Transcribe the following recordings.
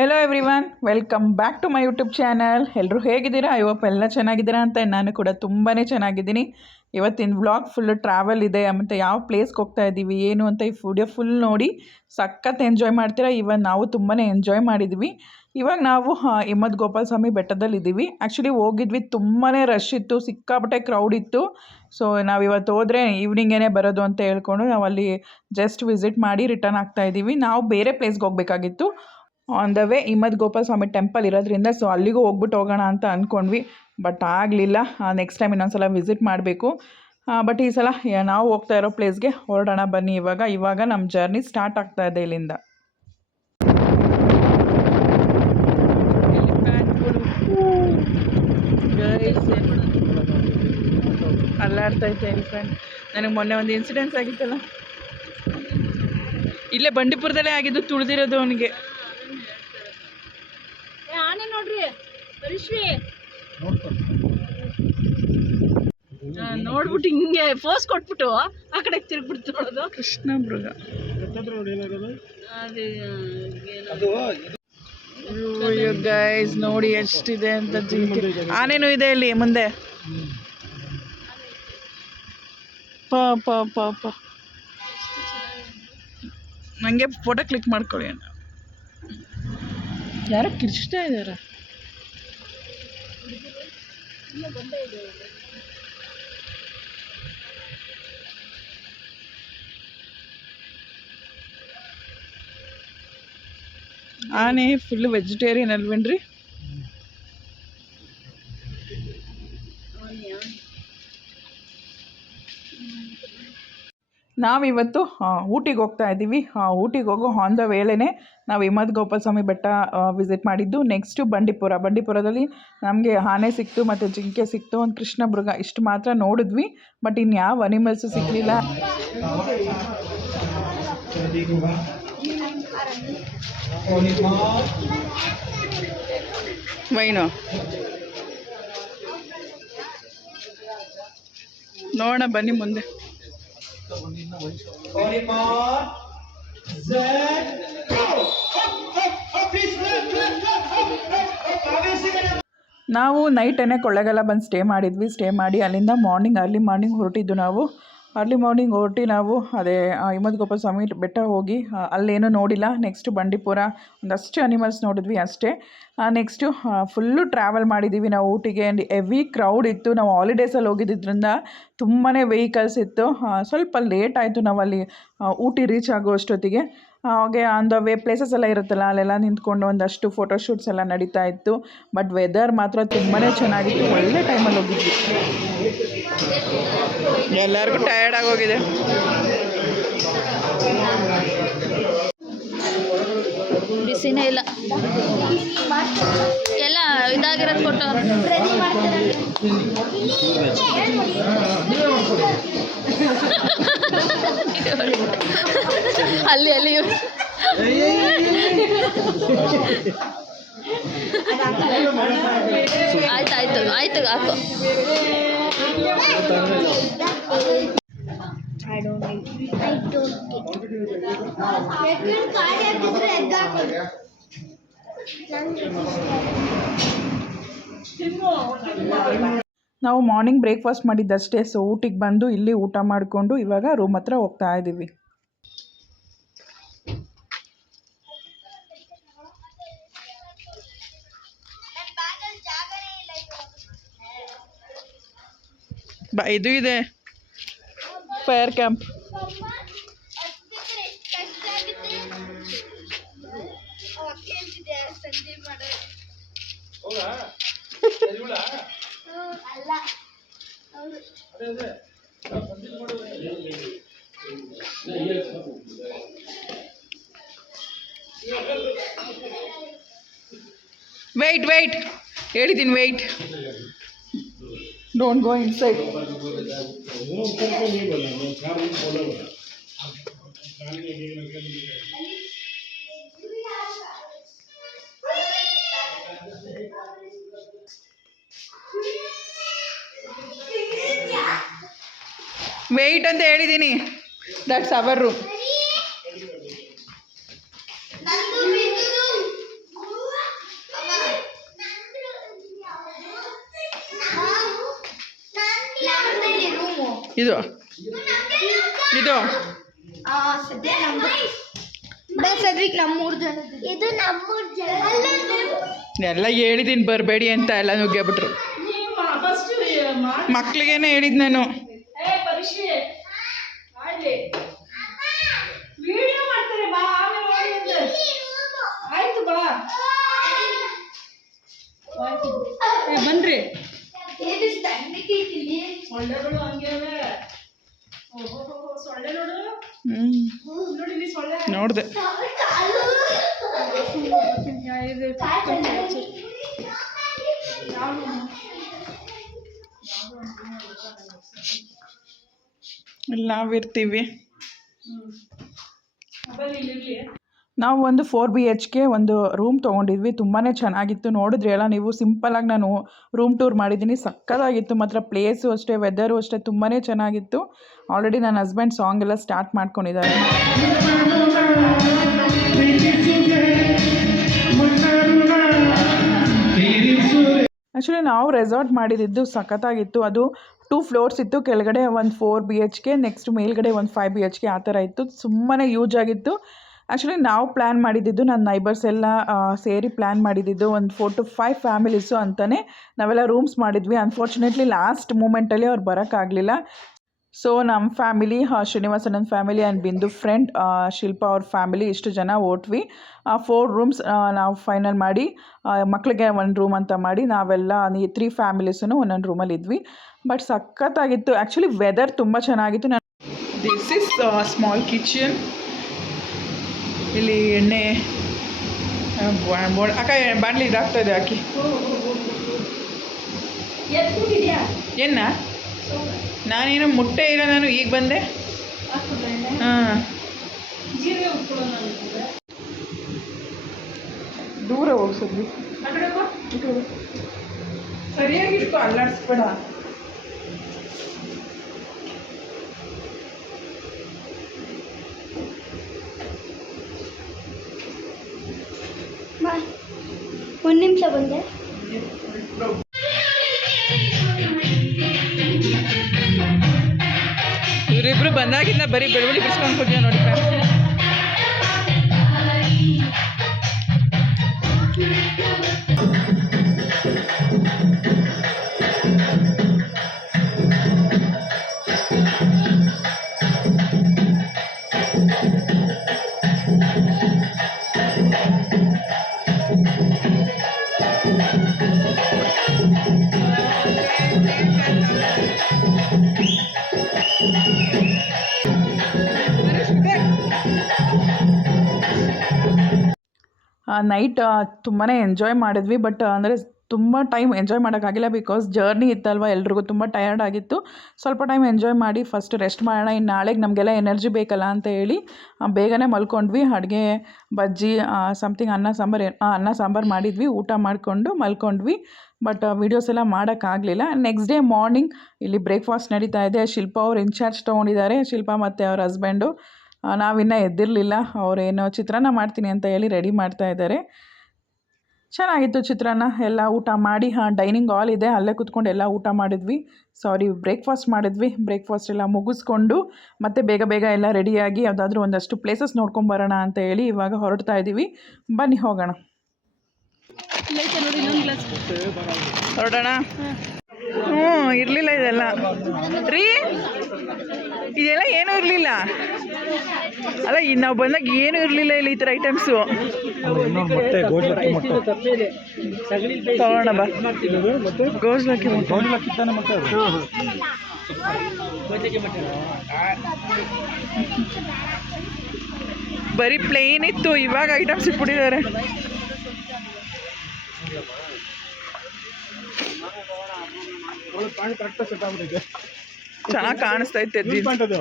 Hello everyone, welcome back to my YouTube channel. ಎಲ್ಲರೂ ಹೇಗಿದ್ದೀರಾ? ಇವತ್ತು ಎಲ್ಲ ಚೆನ್ನಾಗಿದ್ದೀರಾ ಅಂತ ನಾನು ಕೂಡ ತುಂಬಾ ಚೆನ್ನಾಗಿದ್ದೀನಿ. ಇವತ್ತಿನ ವ್ಲಾಗ್ ಫುಲ್ಲು ಟ್ರಾವೆಲ್ ಇದೆ, ಮತ್ತು ಯಾವ ಪ್ಲೇಸ್ಗೆ ಹೋಗ್ತಾ ಇದ್ದೀವಿ ಏನು ಅಂತ ಈ ವಿಡಿಯೋ ಫುಲ್ ನೋಡಿ ಸಖತ್ ಎಂಜಾಯ್ ಮಾಡ್ತೀರಾ. ಇವಾಗ ನಾವು ತುಂಬಾ ಎಂಜಾಯ್ ಮಾಡಿದ್ವಿ. ಇವಾಗ ನಾವು ಹಿಮವದ್ ಗೋಪಾಲ ಸ್ವಾಮಿ ಬೆಟ್ಟದಲ್ಲಿದ್ದೀವಿ. ಆ್ಯಕ್ಚುಲಿ ಹೋಗಿದ್ವಿ, ತುಂಬಾ ರಶ್ ಇತ್ತು, ಸಿಕ್ಕಾಪಟ್ಟೆ ಕ್ರೌಡ್ ಇತ್ತು. ಸೊ ನಾವು ಇವತ್ತು ಹೋದರೆ ಈವ್ನಿಂಗೇ ಬರೋದು ಅಂತ ಹೇಳ್ಕೊಂಡು ನಾವು ಅಲ್ಲಿ ಜಸ್ಟ್ ವಿಸಿಟ್ ಮಾಡಿ ರಿಟರ್ನ್ ಆಗ್ತಾ ಇದ್ದೀವಿ. ನಾವು ಬೇರೆ ಪ್ಲೇಸ್ಗೆ ಹೋಗಬೇಕಾಗಿತ್ತು. On the way Himavad Gopala Swamy temple ಇರೋದ್ರಿಂದ ಸೊ ಅಲ್ಲಿಗೂ ಹೋಗ್ಬಿಟ್ಟು ಹೋಗೋಣ ಅಂತ ಅಂದ್ಕೊಂಡ್ವಿ. ಬಟ್ ಆಗಲಿಲ್ಲ. ನೆಕ್ಸ್ಟ್ ಟೈಮ್ ಇನ್ನೊಂದು ಸಲ ವಿಸಿಟ್ ಮಾಡಬೇಕು. ಬಟ್ ಈ ಸಲ ನಾವು ಹೋಗ್ತಾ ಇರೋ ಪ್ಲೇಸ್ಗೆ ಹೊರಡೋಣ ಬನ್ನಿ. ಇವಾಗ ನಮ್ಮ ಜರ್ನಿ ಸ್ಟಾರ್ಟ್ ಆಗ್ತಾ ಇದೆ ಇಲ್ಲಿಂದ. ಅಲ್ಲಾಡ್ತೈತೆ ಎಲಿಫೆಂಟ್. ನನಗೆ ಮೊನ್ನೆ ಒಂದು ಇನ್ಸಿಡೆನ್ಸ್ ಆಗಿತ್ತಲ್ಲ, ಇಲ್ಲೇ ಬಂಡೀಪುರದಲ್ಲೇ ಆಗಿದ್ದು, ತುಳಿದಿರೋದು ಅವನಿಗೆ. ನೋಡ್ರಿ ನೋಡ್ಬಿಟ್ಟು ಹಿಂಗೆ ಫೋರ್ಸ್ ಕೊಟ್ಬಿಟ್ಟು ಆ ಕಡೆ ತಿರ್ಗ್ಬಿಟ್ಟು ನೋಡೋದು. ಕೃಷ್ಣ ಮೃಗ ಗೈಸ್ ನೋಡಿ ಎಷ್ಟಿದೆ ಅಂತ. ಆನೇನು ಇದೆ ಇಲ್ಲಿ ಮುಂದೆ. ಪಾಪ ಪಾಪ, ನನಗೆ ಫೋಟೋ ಕ್ಲಿಕ್ ಮಾಡ್ಕೊಳ್ಳಿ ಅಣ್ಣ. ಯಾರೋ ಕಿರ್ಚ್ತಾ ಇದ್ದಾರ. ಆನೆ ಫುಲ್ ವೆಜಿಟೇರಿಯನ್ ಅಲ್ವೇನ್ರಿ? ನಾವಿವತ್ತು ಊಟಿಗೆ ಹೋಗ್ತಾ ಇದ್ದೀವಿ. ಊಟಿಗೆ ಹೋಗೋ ಆನ್ ದ ವೇಳೆನೇ ನಾವು ಹಿಮವದ್ ಗೋಪಾಲ ಸ್ವಾಮಿ ಬೆಟ್ಟ ವಿಸಿಟ್ ಮಾಡಿದ್ದು. ನೆಕ್ಸ್ಟು ಬಂಡೀಪುರದಲ್ಲಿ ನಮಗೆ ಆನೆ ಸಿಕ್ತು ಮತ್ತು ಜಿಂಕೆ ಸಿಕ್ತು, ಒಂದು ಕೃಷ್ಣ ಮೃಗ, ಇಷ್ಟು ಮಾತ್ರ ನೋಡಿದ್ವಿ. ಬಟ್ ಇನ್ಯಾವ ಅನಿಮಲ್ಸು ಸಿಕ್ಕಲಿಲ್ಲ. ವೈನು ನೋಡೋಣ ಬನ್ನಿ ಮುಂದೆ. ನಾವು ನೈಟೇನೆ ಕೊಳ್ಳೇಗಾಲ ಬಂದು ಸ್ಟೇ ಮಾಡಿ ಅಲ್ಲಿಂದ ಅರ್ಲಿ ಮಾರ್ನಿಂಗ್ ಹೊರಟಿದ್ದು. ಅರ್ಲಿ ಮಾರ್ನಿಂಗ್ ಹೊರಟಿ ನಾವು ಅದೇ ಹಿಮವದ್ ಗೋಪಾಲ ಸ್ವಾಮಿ ಬೆಟ್ಟ ಹೋಗಿ ಅಲ್ಲೇನೂ ನೋಡಿಲ್ಲ. ನೆಕ್ಸ್ಟು ಬಂಡೀಪುರ ಒಂದಷ್ಟು ಅನಿಮಲ್ಸ್ ನೋಡಿದ್ವಿ ಅಷ್ಟೇ. ನೆಕ್ಸ್ಟು ಫುಲ್ಲು ಟ್ರಾವೆಲ್ ಮಾಡಿದ್ದೀವಿ ನಾವು ಊಟಿಗೆ. ಹೆವಿ ಕ್ರೌಡ್ ಇತ್ತು. ನಾವು ಹಾಲಿಡೇಸಲ್ಲಿ ಹೋಗಿದ್ದರಿಂದ ತುಂಬಾ ವೆಹಿಕಲ್ಸ್ ಇತ್ತು. ಸ್ವಲ್ಪ ಲೇಟ್ ಆಯಿತು ನಾವು ಅಲ್ಲಿ ಊಟಿ ರೀಚ್ ಆಗೋ ಅಷ್ಟೊತ್ತಿಗೆ. ಹಾಗೆ ಆನ್ ದ ವೇ ಪ್ಲೇಸಸ್ ಎಲ್ಲ ಇರುತ್ತಲ್ಲ, ಅಲ್ಲೆಲ್ಲ ನಿಂತ್ಕೊಂಡು ಒಂದಷ್ಟು ಫೋಟೋಶೂಟ್ಸ್ ಎಲ್ಲ ನಡೀತಾ ಇತ್ತು. ಬಟ್ ವೆದರ್ ಮಾತ್ರ ತುಂಬಾ ಚೆನ್ನಾಗಿತ್ತು. ಒಳ್ಳೆ ಟೈಮಲ್ಲಿ ಹೋಗಿದ್ವಿ. ಎಲ್ಲರಿಗೂ ಟಯರ್ಡ್ ಆಗೋಗಿದೆ. ಬಿಸಿನೇ ಇಲ್ಲ, ಎಲ್ಲ ಇದಾಗಿರೋದು ಕೊಟ್ಟು ಅಲ್ಲಿ ಆಯ್ತು ಹಾಕು. ನಾವು ಮಾರ್ನಿಂಗ್ ಬ್ರೇಕ್ಫಾಸ್ಟ್ ಮಾಡಿದ್ದಷ್ಟೇ. ಸೊ ಊಟಿಗೆ ಬಂದು ಇಲ್ಲಿ ಊಟ ಮಾಡಿಕೊಂಡು ಇವಾಗ ರೂಮ್ ಹತ್ರ ಹೋಗ್ತಾ ಇದ್ದೀವಿ. ಇದು ಇದೆ ಫೈರ್ ಕ್ಯಾಂಪ್. ವೆಯ್ಟ್ ಹೇಳಿದ್ದೀನಿ, wait, don't go inside. Wait ಅಂತ ಹೇಳಿದ್ದೀನಿ. That's our room. ಇದು ಇದು ಇದು ನಮ್ಮೂರ್ ಜನ ಎಲ್ಲ ಹೇಳಿದ್ದೀನಿ ಬರಬೇಡಿ ಅಂತ ಎಲ್ಲ ನುಗ್ಗೆಬಿಟ್ರು. ಫಸ್ಟ್ ಮಕ್ಳಿಗೇನೆ ಹೇಳಿದ್ ನಾನು. ಪರೀಕ್ಷೆ ಮಾಡ್ಲಿ ವಿಡಿಯೋ ಮಾಡ್ತಾರೆ ಬಾ ಆಮೇಲೆ ಮಾಡಿ ಅಂತ. ಆಯ್ತು ಬಾ ಬನ್ರಿ. ಸೊಳ್ಳೆಗಳು ಹಂಗೆ ಸೊಳ್ಳೆ ನೋಡು ನೋಡಿ ಇಲ್ಲಿ ಸೊಳ್ಳೆ ನೋಡ್ದೆ. ಇಲ್ಲಿ ನಾವಿರ್ತೀವಿ. ನಾವು ಒಂದು 4 BHK ಒಂದು ರೂಮ್ ತೊಗೊಂಡಿದ್ವಿ. ತುಂಬಾ ಚೆನ್ನಾಗಿತ್ತು. ನೋಡಿದ್ರಿ ಅಲ್ಲ ನೀವು, ಸಿಂಪಲಾಗಿ ನಾನು ರೂಮ್ ಟೂರ್ ಮಾಡಿದ್ದೀನಿ. ಸಕ್ಕತ್ತಾಗಿತ್ತು ಮಾತ್ರ. ಪ್ಲೇಸು ಅಷ್ಟೇ, ವೆದರು ಅಷ್ಟೇ ತುಂಬಾ ಚೆನ್ನಾಗಿತ್ತು. ಆಲ್ರೆಡಿ ನನ್ನ ಹಸ್ಬೆಂಡ್ ಸಾಂಗ್ ಎಲ್ಲ ಸ್ಟಾರ್ಟ್ ಮಾಡ್ಕೊಂಡಿದ್ದಾರೆ. ಆ್ಯಕ್ಚುಲಿ ನಾವು ರೆಸಾರ್ಟ್ ಮಾಡಿದ್ದು ಸಖತ್ತಾಗಿತ್ತು. ಅದು 2 ಫ್ಲೋರ್ಸ್ ಇತ್ತು. ಕೆಳಗಡೆ ಒಂದು 4 BHK, ನೆಕ್ಸ್ಟ್ ಮೇಲ್ಗಡೆ ಒಂದು 5 BHK ಆ ಥರ ಇತ್ತು. ತುಂಬಾ ಯೂಜ್ ಆಗಿತ್ತು. ಆ್ಯಕ್ಚುಲಿ ನಾವು ಪ್ಲ್ಯಾನ್ ಮಾಡಿದ್ದು ನನ್ನ ನೈಬರ್ಸ್ ಎಲ್ಲ ಸೇರಿ ಪ್ಲ್ಯಾನ್ ಮಾಡಿದ್ದು ಒಂದು 4 to 5 ಫ್ಯಾಮಿಲೀಸು ಅಂತಲೇ ನಾವೆಲ್ಲ ರೂಮ್ಸ್ ಮಾಡಿದ್ವಿ. ಅನ್ಫಾರ್ಚುನೇಟ್ಲಿ ಲಾಸ್ಟ್ ಮೂಮೆಂಟಲ್ಲಿ ಅವ್ರು ಬರೋಕ್ಕಾಗಲಿಲ್ಲ. ಸೊ ನಮ್ಮ ಫ್ಯಾಮಿಲಿ, ಶ್ರೀನಿವಾಸ ನನ್ನ ಫ್ಯಾಮಿಲಿ ಆ್ಯಂಡ್ ಬಿಂದು ಫ್ರೆಂಡ್, ಶಿಲ್ಪ ಅವ್ರ ಫ್ಯಾಮಿಲಿ, ಇಷ್ಟು ಜನ ಓಟ್ವಿ. 4 ರೂಮ್ಸ್ ನಾವು ಫೈನಲ್ ಮಾಡಿ, ಮಕ್ಕಳಿಗೆ 1 ರೂಮ್ ಅಂತ ಮಾಡಿ ನಾವೆಲ್ಲ 3 ಫ್ಯಾಮಿಲೀಸೂ ಒಂದೊಂದು ರೂಮಲ್ಲಿ ಇದ್ವಿ. ಬಟ್ ಸಖತ್ತಾಗಿತ್ತು. ಆ್ಯಕ್ಚುಲಿ ವೆದರ್ ತುಂಬ ಚೆನ್ನಾಗಿತ್ತು. This is small kitchen. ಇಲ್ಲಿ ಎಣ್ಣೆ ಅಕ್ಕ ಬಾಣಲಿ ಇದಾಗ್ತಾ ಇದೆ ಹಾಕಿ. ಏನ ನಾನೇನು ಮುಟ್ಟೆ ಇಲ್ಲ, ನಾನು ಈಗ ಬಂದೆ. ಹಾಂ, ದೂರ ಹೋಗ್ಸದ್ವಿ. ಸರಿಯಾಗಿಟ್ಟು ಅಲ್ಲಾಡಿಸ್ಬೇಡ. ಒಂದು ನಿಮಿಷ ಬಂದೆ. ಇವರಿಬ್ರು ಬಂದಾಗಿಂದ ಬರೀ ಬೆಳ್ಳುಳ್ಳಿ ಬಿಡಿಸ್ಕೊಂಡು ಹೋಗ್ತೀವಿ ನೋಡಿ ಫ್ರೆಂಡ್ಸ್. ನೈಟ್ ತುಂಬಾ ಎಂಜಾಯ್ ಮಾಡಿದ್ವಿ. ಬಟ್ ಅಂದರೆ ತುಂಬ ಟೈಮ್ ಎಂಜಾಯ್ ಮಾಡೋಕ್ಕಾಗಿಲ್ಲ, ಬಿಕಾಸ್ ಜರ್ನಿ ಇತ್ತಲ್ವ, ಎಲ್ರಿಗೂ ತುಂಬ ಟಯರ್ಡ್ ಆಗಿತ್ತು. ಸ್ವಲ್ಪ ಟೈಮ್ ಎಂಜಾಯ್ ಮಾಡಿ ಫಸ್ಟ್ ರೆಸ್ಟ್ ಮಾಡೋಣ, ಇನ್ನು ನಾಳೆಗೆ ನಮಗೆಲ್ಲ ಎನರ್ಜಿ ಬೇಕಲ್ಲ ಅಂತ ಹೇಳಿ ಬೇಗನೆ ಮಲ್ಕೊಂಡ್ವಿ. ಅಡುಗೆ ಬಜ್ಜಿ ಸಮಥಿಂಗ್ ಅನ್ನ ಸಾಂಬಾರು ಮಾಡಿದ್ವಿ, ಊಟ ಮಾಡಿಕೊಂಡು ಮಲ್ಕೊಂಡ್ವಿ. ಬಟ್ ವೀಡಿಯೋಸ್ ಎಲ್ಲ ಮಾಡೋಕ್ಕಾಗಲಿಲ್ಲ. ನೆಕ್ಸ್ಟ್ ಡೇ ಮಾರ್ನಿಂಗ್ ಇಲ್ಲಿ ಬ್ರೇಕ್ಫಾಸ್ಟ್ ನಡೀತಾ ಇದೆ. ಶಿಲ್ಪ ಅವ್ರು ಇನ್ಚಾರ್ಜ್ ತೊಗೊಂಡಿದ್ದಾರೆ, ಶಿಲ್ಪ ಮತ್ತು ಅವ್ರ ಹಸ್ಬೆಂಡು. ನಾವಿನ್ನೂ ಎದ್ದಿರಲಿಲ್ಲ. ಅವರೇನೋ ಚಿತ್ರಾನ್ನ ಮಾಡ್ತೀನಿ ಅಂತ ಹೇಳಿ ರೆಡಿ ಮಾಡ್ತಾ ಇದ್ದಾರೆ. ಚೆನ್ನಾಗಿತ್ತು ಚಿತ್ರಾನ್ನ. ಎಲ್ಲ ಊಟ ಮಾಡಿ, ಡೈನಿಂಗ್ ಹಾಲ್ ಇದೆ, ಅಲ್ಲೇ ಕೂತ್ಕೊಂಡು ಎಲ್ಲ ಊಟ ಮಾಡಿದ್ವಿ. ಬ್ರೇಕ್ಫಾಸ್ಟ್ ಮಾಡಿದ್ವಿ. ಬ್ರೇಕ್ಫಾಸ್ಟ್ ಎಲ್ಲ ಮುಗಿಸ್ಕೊಂಡು ಮತ್ತೆ ಬೇಗ ಬೇಗ ಎಲ್ಲ ರೆಡಿಯಾಗಿ ಯಾವುದಾದ್ರೂ ಒಂದಷ್ಟು ಪ್ಲೇಸಸ್ ನೋಡ್ಕೊಂಬರೋಣ ಅಂತ ಹೇಳಿ ಇವಾಗ ಹೊರಡ್ತಾ ಇದ್ದೀವಿ. ಬನ್ನಿ ಹೋಗೋಣ. ಹೊರಡೋಣ. ಇರಲಿಲ್ಲ ಇದೆಲ್ಲ ರೀ, ಇದೆಲ್ಲ ಏನೂ ಇರಲಿಲ್ಲ ಅಲ್ಲ. ನಾವು ಬಂದಾಗ ಏನೂ ಇರಲಿಲ್ಲ ಇಲ್ಲಿ ಈ ಥರ ಐಟಮ್ಸು. ತಗೋಣ ಬಾ. ಗೋಜ್ಲಕ್ಕಿ ಬರೀ ಪ್ಲೇನ್ ಇತ್ತು, ಇವಾಗ ಐಟಮ್ಸ್ ಇಟ್ಬಿಟ್ಟಿದ್ದಾರೆ. ಚೆನ್ನಾಗಿ ಕಾಣಿಸ್ತಾ ಇತ್ತು.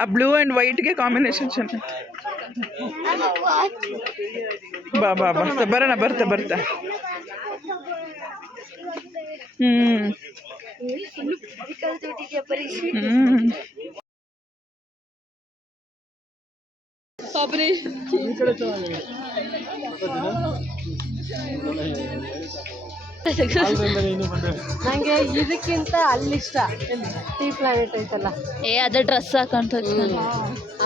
ಆ ಬ್ಲೂ ಆ್ಯಂಡ್ ವೈಟ್ಗೆ ಕಾಂಬಿನೇಷನ್ ಚೆನ್ನಾಗಿ. ಬಾ ಬಾ ಬಾ ಬರೋಣ, ಬರ್ತಾ. ನಂಗೆ ಇದಕ್ಕಿಂತ ಅಲ್ಲಿಷ್ಟ ಟೀ ಪ್ಲಾನೆಟ್ ಐತಲ್ಲ ಅದು ಡ್ರೆಸ್ ಹಾಕೊಂತ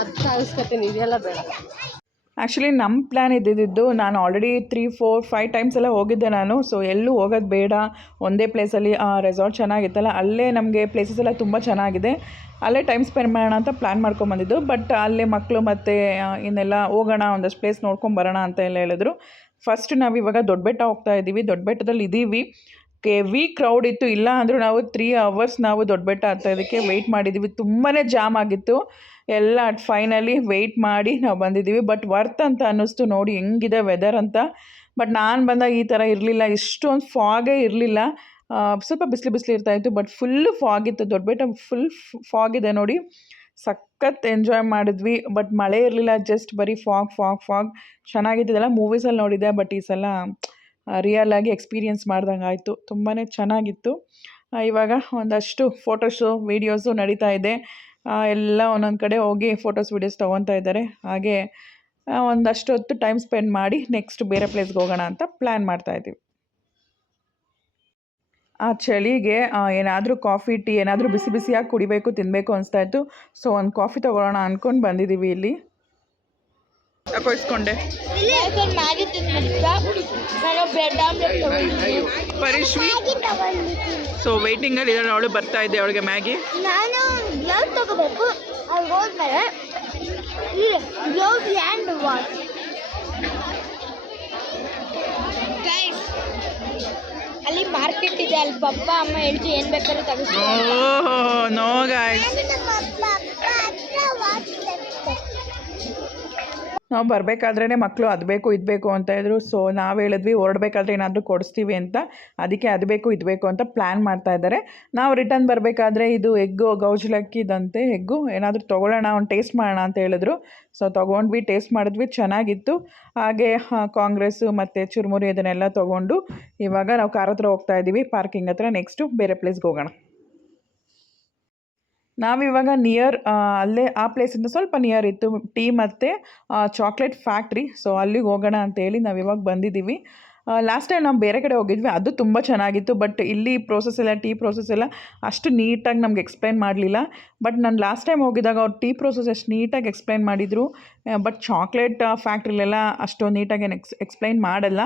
ಅದು ಸಾಗಿಸ್ಕೊತೀನಿ, ಇದೆಲ್ಲ ಬೇಡ. ಆ್ಯಕ್ಚುಲಿ ನಮ್ಮ ಪ್ಲ್ಯಾನ್ ಇದ್ದಿದ್ದು, ನಾನು ಆಲ್ರೆಡಿ 3, 4, 5 ಟೈಮ್ಸ್ ಎಲ್ಲ ಹೋಗಿದ್ದೆ ನಾನು. ಸೊ ಎಲ್ಲೂ ಹೋಗೋದು ಬೇಡ, ಒಂದೇ ಪ್ಲೇಸಲ್ಲಿ ರೆಸಾರ್ಟ್ ಚೆನ್ನಾಗಿತ್ತಲ್ಲ, ಅಲ್ಲೇ ನಮಗೆ ಪ್ಲೇಸಸ್ ಎಲ್ಲ ತುಂಬ ಚೆನ್ನಾಗಿದೆ, ಅಲ್ಲೇ ಟೈಮ್ ಸ್ಪೆಂಡ್ ಮಾಡೋಣ ಅಂತ ಪ್ಲ್ಯಾನ್ ಮಾಡ್ಕೊಂಬಂದಿದ್ದು. ಬಟ್ ಅಲ್ಲೇ ಮಕ್ಕಳು ಮತ್ತು ಇನ್ನೆಲ್ಲ ಹೋಗೋಣ, ಒಂದಷ್ಟು ಪ್ಲೇಸ್ ನೋಡ್ಕೊಂಬರೋಣ ಅಂತ ಎಲ್ಲ ಹೇಳಿದ್ರು. ಫಸ್ಟ್ ನಾವು ಇವಾಗ ದೊಡ್ಡಬೆಟ್ಟ ಹೋಗ್ತಾ ಇದ್ದೀವಿ. ದೊಡ್ಡಬೆಟ್ಟದಲ್ಲಿ ಇದ್ದೀವಿ, ಹೆವಿ ಕ್ರೌಡ್ ಇತ್ತು. ಇಲ್ಲ ಅಂದರೂ ನಾವು 3 ಅವರ್ಸ್ ನಾವು ದೊಡ್ಡಬೆಟ್ಟ ಹತ್ತೋದಕ್ಕೆ ವೆಯ್ಟ್ ಮಾಡಿದ್ದೀವಿ. ತುಂಬಾ ಜಾಮ್ ಆಗಿತ್ತು ಎಲ್ಲ. ಫೈನಲಿ ವೆಯ್ಟ್ ಮಾಡಿ ನಾವು ಬಂದಿದ್ದೀವಿ. ಬಟ್ ವರ್ತ್ ಅಂತ ಅನ್ನಿಸ್ತು. ನೋಡಿ ಹೆಂಗಿದೆ ವೆದರ್ ಅಂತ. ಬಟ್ ನಾನು ಬಂದಾಗ ಈ ಥರ ಇರಲಿಲ್ಲ, ಇಷ್ಟೊಂದು ಫಾಗೇ ಇರಲಿಲ್ಲ. ಸ್ವಲ್ಪ ಬಿಸಿಲು ಇರ್ತಾಯಿತ್ತು, ಬಟ್ ಫುಲ್ಲು ಫಾಗಿತ್ತು. ದೊಡ್ಡಬೆಟ್ಟ ಫುಲ್ ಫಾಗಿದೆ ನೋಡಿ, ಸಖತ್ ಎಂಜಾಯ್ ಮಾಡಿದ್ವಿ. ಬಟ್ ಮಳೆ ಇರಲಿಲ್ಲ, ಜಸ್ಟ್ ಬರೀ ಫಾಗ್ ಚೆನ್ನಾಗಿದ್ದೆಲ್ಲ ಮೂವೀಸಲ್ಲಿ ನೋಡಿದ್ದೆ. ಬಟ್ ಈ ಸಲ ರಿಯಲ್ ಆಗಿ ಎಕ್ಸ್ಪೀರಿಯೆನ್ಸ್ ಮಾಡ್ದಂಗೆ ಆಯಿತು. ತುಂಬಾ ಚೆನ್ನಾಗಿತ್ತು. ಇವಾಗ ಒಂದಷ್ಟು ಫೋಟೋಸು ವೀಡಿಯೋಸು ನಡೀತಾ ಇದೆ. ಎಲ್ಲ ಒಂದೊಂದು ಕಡೆ ಹೋಗಿ ಫೋಟೋಸ್ ವೀಡಿಯೋಸ್ ತೊಗೊತಾ ಇದ್ದಾರೆ. ಹಾಗೆ ಒಂದಷ್ಟು ಹೊತ್ತು ಟೈಮ್ ಸ್ಪೆಂಡ್ ಮಾಡಿ ನೆಕ್ಸ್ಟ್ ಬೇರೆ ಪ್ಲೇಸ್ಗೆ ಹೋಗೋಣ ಅಂತ ಪ್ಲ್ಯಾನ್ ಮಾಡ್ತಾಯಿದ್ದೀವಿ. ಆ ಚಳಿಗೆ ಏನಾದರೂ ಕಾಫಿ ಟೀ ಏನಾದರೂ ಬಿಸಿಯಾಗಿ ಕುಡಿಬೇಕು, ತಿನ್ನಬೇಕು ಅನಿಸ್ತಾಯಿತ್ತು. ಸೊ ಒಂದು ಕಾಫಿ ತೊಗೊಳ್ಳೋಣ ಅಂದ್ಕೊಂಡು ಬಂದಿದ್ದೀವಿ ಇಲ್ಲಿ. ಹಾಕೊಳ್ಸ್ಕೊಂಡೆ ಮ್ಯಾಗಿ ತಿಂದಿದ್ದ, ನಾನು ಬ್ರೆಡ್ ಆಮ್ಲೆಟ್ ತಗೊಂಡಿದ್ದೀನಿ. ಪರಿಶ್ವಿ ಸೊ ವೆಯ್ಟಿಂಗಲ್ಲಿ ಇದ್ದಾಳೆ, ಅವಳು ಬರ್ತಾ ಇದ್ದೆ ಅವಳಿಗೆ ಮ್ಯಾಗಿ. ನಾನು ಗ್ಲೌಸ್ ತಗೋಬೇಕು, ಅಲ್ಲಿ ಹೋದ್ಮೇಲೆ ಗ್ಲೌಸ್ ಆ್ಯಂಡ್ ವಾಚ್. ಅಲ್ಲಿ ಮಾರ್ಕೆಟ್ ಇದೆ, ಅಲ್ಲಿ ಪಪ್ಪ ಅಮ್ಮ ಹೇಳ್ತು ಏನು ಬೇಕಾದ್ರೂ ತಗೋಸ್ಕೊ. ಓಹ್ ನೋ ಗಾಯ್ಸ್, ನಾವು ಬರಬೇಕಾದ್ರೇ ಮಕ್ಕಳು ಅದು ಬೇಕು ಇದು ಬೇಕು ಅಂತ ಇದ್ರು. ಸೊ ನಾವು ಹೇಳಿದ್ವಿ ಹೊರಡ್ಬೇಕಾದ್ರೆ ಏನಾದರೂ ಕೊಡಿಸ್ತೀವಿ ಅಂತ, ಅದಕ್ಕೆ ಅದು ಬೇಕು ಇದು ಬೇಕು ಅಂತ ಪ್ಲ್ಯಾನ್ ಮಾಡ್ತಾ ಇದ್ದಾರೆ. ನಾವು ರಿಟರ್ನ್ ಬರಬೇಕಾದ್ರೆ ಇದು ಎಗ್ಗು ಗೌಜಲಕ್ಕಿದಂತೆ ಎಗ್ಗು ಏನಾದರೂ ತೊಗೊಳ್ಳೋಣ, ಒಂದು ಟೇಸ್ಟ್ ಮಾಡೋಣ ಅಂತ ಹೇಳಿದ್ರು. ಸೊ ತೊಗೊಂಡ್ವಿ, ಟೇಸ್ಟ್ ಮಾಡಿದ್ವಿ, ಚೆನ್ನಾಗಿತ್ತು. ಹಾಗೆ ಕಾಂಗ್ರೆಸ್ಸು ಮತ್ತು ಚುರುಮುರಿ ಇದನ್ನೆಲ್ಲ ತೊಗೊಂಡು ಇವಾಗ ನಾವು ಕಾರ್ ಹತ್ರ ಹೋಗ್ತಾ ಇದ್ದೀವಿ, ಪಾರ್ಕಿಂಗ್ ಹತ್ರ. ನೆಕ್ಸ್ಟು ಬೇರೆ ಪ್ಲೇಸ್ಗೆ ಹೋಗೋಣ. ನಾವಿವಾಗ ನಿಯರ್ ಅಲ್ಲೇ ಆ ಪ್ಲೇಸಿಂದ ಸ್ವಲ್ಪ ನಿಯರ್ ಇತ್ತು ಟೀ ಮತ್ತು ಚಾಕ್ಲೇಟ್ ಫ್ಯಾಕ್ಟ್ರಿ. ಸೊ ಅಲ್ಲಿಗೆ ಹೋಗೋಣ ಅಂತೇಳಿ ನಾವಿವಾಗ ಬಂದಿದ್ದೀವಿ. ಲಾಸ್ಟ್ ಟೈಮ್ ನಾವು ಬೇರೆ ಕಡೆ ಹೋಗಿದ್ವಿ, ಅದು ತುಂಬ ಚೆನ್ನಾಗಿತ್ತು. ಬಟ್ ಇಲ್ಲಿ ಪ್ರೋಸೆಸ್ ಎಲ್ಲ, ಟೀ ಪ್ರೋಸೆಸ್ ಎಲ್ಲ ಅಷ್ಟು ನೀಟಾಗಿ ನಮ್ಗೆ ಎಕ್ಸ್ಪ್ಲೈನ್ ಮಾಡಲಿಲ್ಲ. ಬಟ್ ನಾನು ಲಾಸ್ಟ್ ಟೈಮ್ ಹೋಗಿದ್ದಾಗ ಅವ್ರು ಟೀ ಪ್ರೋಸೆಸ್ ಅಷ್ಟು ನೀಟಾಗಿ ಎಕ್ಸ್ಪ್ಲೈನ್ ಮಾಡಿದರು. ಬಟ್ ಚಾಕ್ಲೇಟ್ ಫ್ಯಾಕ್ಟ್ರಿಲೆಲ್ಲ ಅಷ್ಟು ನೀಟಾಗಿ ಎಕ್ಸ್ಪ್ಲೈನ್ ಮಾಡಲ್ಲ.